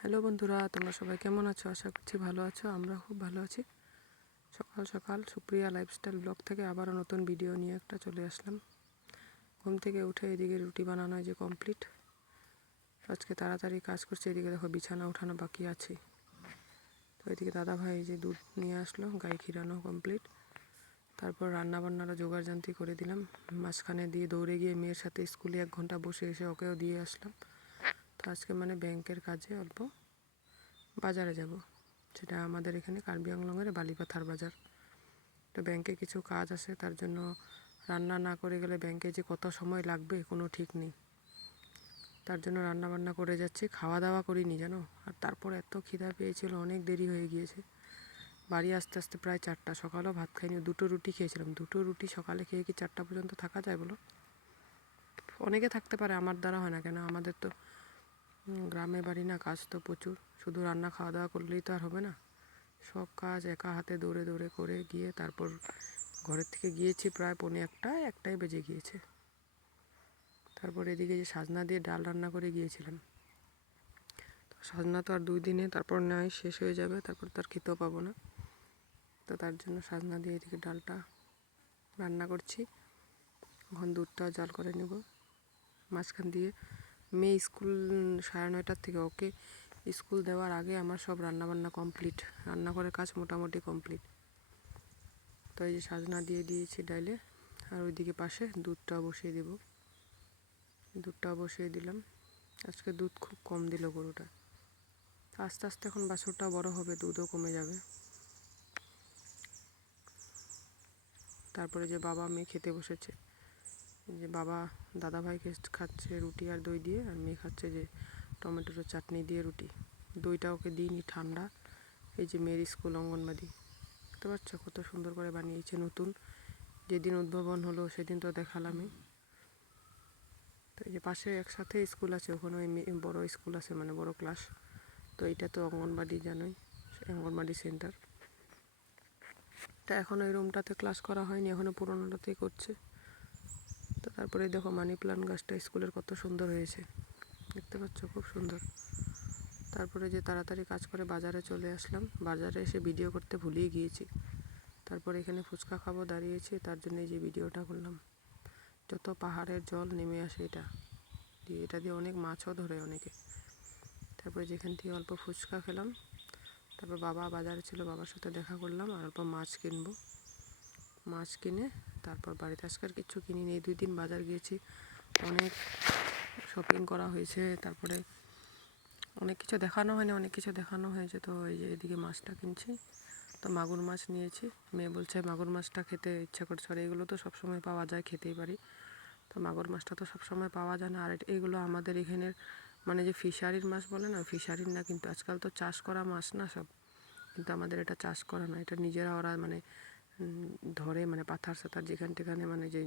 Hello বন্ধুরা, তোমরা সবাই কেমন আছো? আশা করছি ভালো আছো। আমরা খুব ভালো আছি। সকাল সকাল সুপ্রিয়া লাইফস্টাইল ব্লগ থেকে আবারও নতুন ভিডিও নিয়ে একটা চলে আসলাম। ঘুম থেকে উঠে এদিকে রুটি বানানো যে কমপ্লিট। আজকে তাড়াতাড়ি কাজ করছে। এদিকে দেখো বিছানা উঠানো বাকি আছে। তো এদিকে দাদা ভাই যে দুধ নিয়ে আসলো, গাই খিরানো কমপ্লিট। তারপর রান্নাবান্নারও জোগাড় জান্তি করে দিলাম। মাঝখানে দিয়ে দৌড়ে গিয়ে মেয়ের সাথে স্কুলে 1 ঘন্টা বসে এসে ওকেও দিয়ে আসলাম। তো আজকে ব্যাংকের কাজে অল্প বাজারে যাব। সেটা আমাদের এখানে কার্বি আংলংয়ের বালিপাথার বাজার। তো ব্যাংকে কিছু কাজ আছে, তার জন্য রান্না না করে গেলে ব্যাংকে যে কত সময় লাগবে কোনো ঠিক নেই। তার জন্য রান্না বান্না করে যাচ্ছি। খাওয়া দাওয়া করিনি জানো। আর তারপর এত খিদা পেয়েছিল, অনেক দেরি হয়ে গিয়েছে। বাড়ি আসতে আসতে প্রায় 4টা। সকালেও ভাত খাইনি, 2টো রুটি খেয়েছিলাম। 2টো রুটি সকালে খেয়ে কি 4টা পর্যন্ত থাকা যায় বলো? অনেকে থাকতে পারে, আমার দ্বারা হয় না কেন? আমাদের তো গ্রামে বাড়ি না, কাজ তো প্রচুর। শুধু রান্না খাওয়া দাওয়া করলেই তো আর হবে না। সব কাজ একা হাতে দৌড়ে দৌড়ে করে গিয়ে তারপর ঘরের থেকে গিয়েছি প্রায় 1:45 বেজে গিয়েছে। তারপর এদিকে যে সাজনা দিয়ে ডাল রান্না করে গিয়েছিলাম। তো সাজনা তো আর 2 দিনে তারপর নয়, শেষ হয়ে যাবে, তারপর তার খেতেও পাবো না। তো তার জন্য সাজনা দিয়ে এদিকে ডালটা রান্না করছি। এখন দুধটা জাল করে নেব। মাঝখান দিয়ে মেয়ে স্কুল 9:30টার থেকে, ওকে স্কুল দেওয়ার আগে আমার সব রান্নাবান্না কমপ্লিট। রান্নাঘরের কাজ মোটামুটি কমপ্লিট। তো এই যে সাজনা দিয়ে দিয়েছি ডাইলে। আর ওইদিকে পাশে দুধটাও বসিয়ে দেব। দুধটাও বসিয়ে দিলাম। আজকে দুধ খুব কম দিল গরুটা। আস্তে আস্তে এখন বাছুরটা বড় হবে, দুধও কমে যাবে। তারপরে যে বাবা মেয়ে খেতে বসেছে। যে বাবা দাদা ভাই খাচ্ছে রুটি আর দই দিয়ে, আর মেয়ে খাচ্ছে যে টমেটোর চাটনি দিয়ে রুটি। দইটা ওকে দিইনি, ঠান্ডা। এই যে মেয়ের স্কুল অঙ্গনবাড়ি, দেখতে পাচ্ছ কত সুন্দর করে বানিয়েছে। নতুন যেদিন উদ্ভাবন হলো সেদিন তো দেখালামই। তো এই যে পাশে একসাথে স্কুল আছে, ওখানে ওই বড় স্কুল আছে, বড় ক্লাস। তো এইটা তো অঙ্গনবাড়ি জানোই, অঙ্গনবাড়ি সেন্টার। তা এখন ওই রুমটাতে ক্লাস করা হয়নি, এখনও পুরোনোটাতেই করছে। তো তারপরে দেখো মানি প্লান্ট গাছটা স্কুলের কত সুন্দর হয়েছে, দেখতে পাচ্ছ, খুব সুন্দর। তারপরে যে তাড়াতাড়ি কাজ করে বাজারে চলে আসলাম। বাজারে এসে ভিডিও করতে ভুলেই গিয়েছি। তারপর এখানে ফুচকা খাবো দাঁড়িয়েছি, তার জন্য এই যে ভিডিওটা করলাম। যত পাহাড়ের জল নেমে আসে এটা দিয়ে অনেক মাছও ধরে অনেকে। তারপরে যেখান থেকে অল্প ফুচকা খেলাম। তারপর বাবা বাজারে ছিল, বাবার সাথে দেখা করলাম আর অল্প মাছ কিনবো। মাছ কিনে তারপর বাড়িতে আজকাল কিছু কিনিনি। এই 2 দিন বাজার গিয়েছি, অনেক শপিং করা হয়েছে। তারপরে অনেক কিছু দেখানো হয়নি, অনেক কিছু দেখানো হয়েছে। তো এই যে এদিকে মাছটা কিনছি। তো মাগুর মাছ নিয়েছি। মেয়ে বলছে মাগুর মাছটা খেতে ইচ্ছা করছে। আর এগুলো তো সবসময় পাওয়া যায়, খেতেই পারি। তো মাগুর মাছটা তো সবসময় পাওয়া যায় না। আর এইগুলো আমাদের এখানের যে ফিশারির মাছ বলে না, ফিশারির না কিন্তু, আজকাল তো চাষ করা মাছ না সব। কিন্তু আমাদের এটা চাষ করা না, এটা নিজেরা ওরা ধরে, পাথার সাথার যেখান টেখানে, যে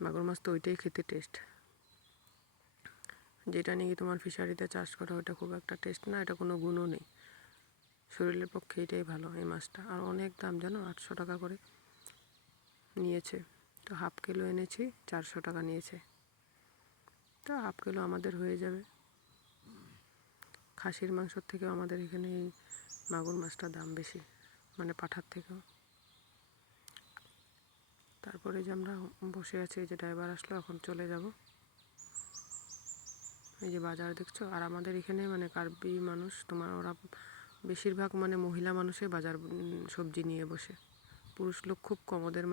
মাগুর মাছ, তো ওইটাই খেতে টেস্ট। যেটা নাকি তোমার ফিশারিতে চাষ করা, ওইটা খুব একটা টেস্ট না, এটা কোনো গুণও নেই। শরীরের পক্ষে এটাই ভালো এই মাছটা। আর অনেক দাম জানো, 800 টাকা করে নিয়েছে। তো হাফ কিলো এনেছি, 400 টাকা নিয়েছে। তো হাফ কিলো আমাদের হয়ে যাবে। খাসির মাংসর থেকেও আমাদের এখানে এই মাগুর মাছটার দাম বেশি, পাঠার থেকেও। তারপরে যে আমরা বসে আছি, এই যে ড্রাইভার আসলো, এখন চলে যাব। এই যে বাজার দেখছো। আর আমাদের এখানে কার্বি মানুষ, তোমার ওরা বেশিরভাগ মহিলা মানুষই বাজার সবজি নিয়ে বসে। পুরুষ লোক খুব কম। ওদের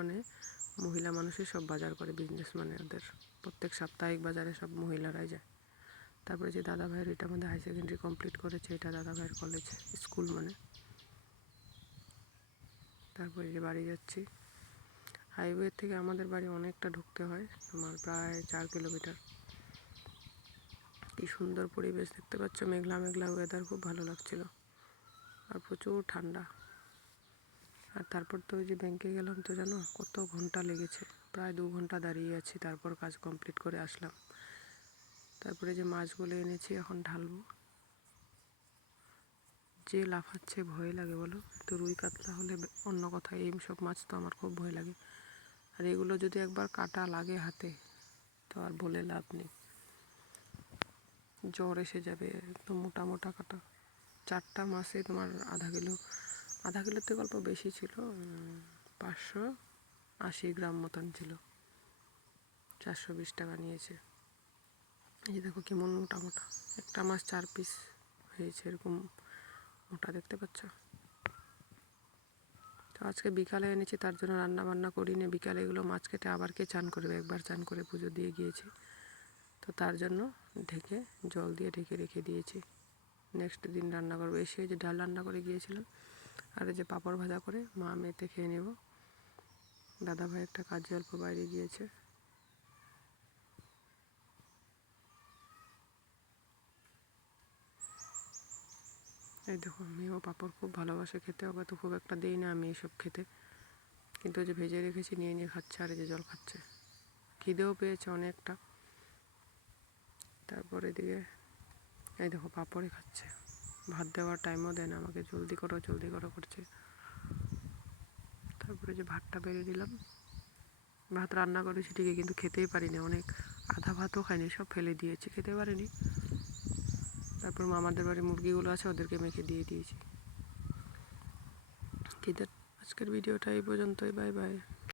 মহিলা মানুষই সব বাজার করে, বিজনেস ওদের প্রত্যেক সাপ্তাহিক বাজারে সব মহিলারাই যায়। তারপরে যে দাদা ভাইয়ের, এটা আমাদের হাই সেকেন্ডারি কমপ্লিট করেছে, এটা দাদা ভাইয়ের কলেজ স্কুল। তারপরে যে বাড়ি যাচ্ছি। হাইওয়ে থেকে আমাদের বাড়ি অনেকটা ঢুকতে হয়, তোমার প্রায় 4 কিলোমিটার। কি সুন্দর পরিবেশ, দেখতে পাচ্ছ, মেঘলা মেঘলা ওয়েদার, খুব ভালো লাগছিল। আর প্রচুর ঠান্ডা। আর তারপর তো ওই যে ব্যাংকে গেলাম, তো জানো কত ঘন্টা লেগেছে, প্রায় 2 ঘন্টা দাঁড়িয়ে আছি, তারপর কাজ কমপ্লিট করে আসলাম। তারপরে যে মাছগুলো এনেছি এখন ঢালবো। যে লাফাচ্ছে ভয় লাগে বলো। তো রুই কাতলা হলে অন্য কথা, এই সব মাছ তো আমার খুব ভয় লাগে। আর এগুলো যদি একবার কাটা লাগে হাতে, তো আর বলে লাভ নেই। জ্বর এসে যাবে, একদম মোটা মোটা কাটা। 4টা মাছে তোমার আধা কিলোর থেকে অল্প বেশি ছিল, 580 গ্রাম মতন ছিল, 420 টাকা নিয়েছে। এই দেখো কেমন মোটা মোটা, একটা মাছ 4 পিস হয়েছে, এরকম মোটা, দেখতে পাচ্ছ। তো আজকে বিকালে এনেছি, তার জন্য রান্না বান্না করিনি। বিকালে এগুলো মাছ কেটে আবার কে চান করবে, একবার চান করে পুজো দিয়ে গিয়েছি, তো তার জন্য ঢেকে জল দিয়ে ঢেকে রেখে দিয়েছি। নেক্সট দিন রান্না করবো। এসে যে ডাল রান্না করে গিয়েছিলাম, আর এই যে পাঁপড় ভাজা করে মা মেয়েতে খেয়ে নেব। দাদাভাই একটা কাজে অল্প বাইরে গিয়েছে। এই দেখো, মেয়েও পাঁপড় খুব ভালোবাসে খেতে, ওকে তো খুব একটা দেই না আমি এসব খেতে, কিন্তু যে ভেজে রেখেছি নিয়ে নিয়ে খাচ্ছে, আর এই যে জল খাচ্ছে। খিদেও পেয়েছে অনেকটা। তারপরে এদিকে এই দেখো পাঁপড়ই খাচ্ছে, ভাত দেওয়ার টাইমও দেয় না আমাকে, জলদি করো করছে। তারপরে যে ভাতটা বেড়ে দিলাম, ভাত রান্না করেছি ঠিকই, কিন্তু খেতেই পারিনি, অনেক আধা ভাতও খাইনি, সব ফেলে দিয়েছি, খেতে পারিনি। তারপর মামাদের বাড়ি মুরগিগুলো আছে, ওদেরকে মেখে দিয়ে দিয়েছি। আজকের ভিডিওটা এই পর্যন্তই, বাই বাই।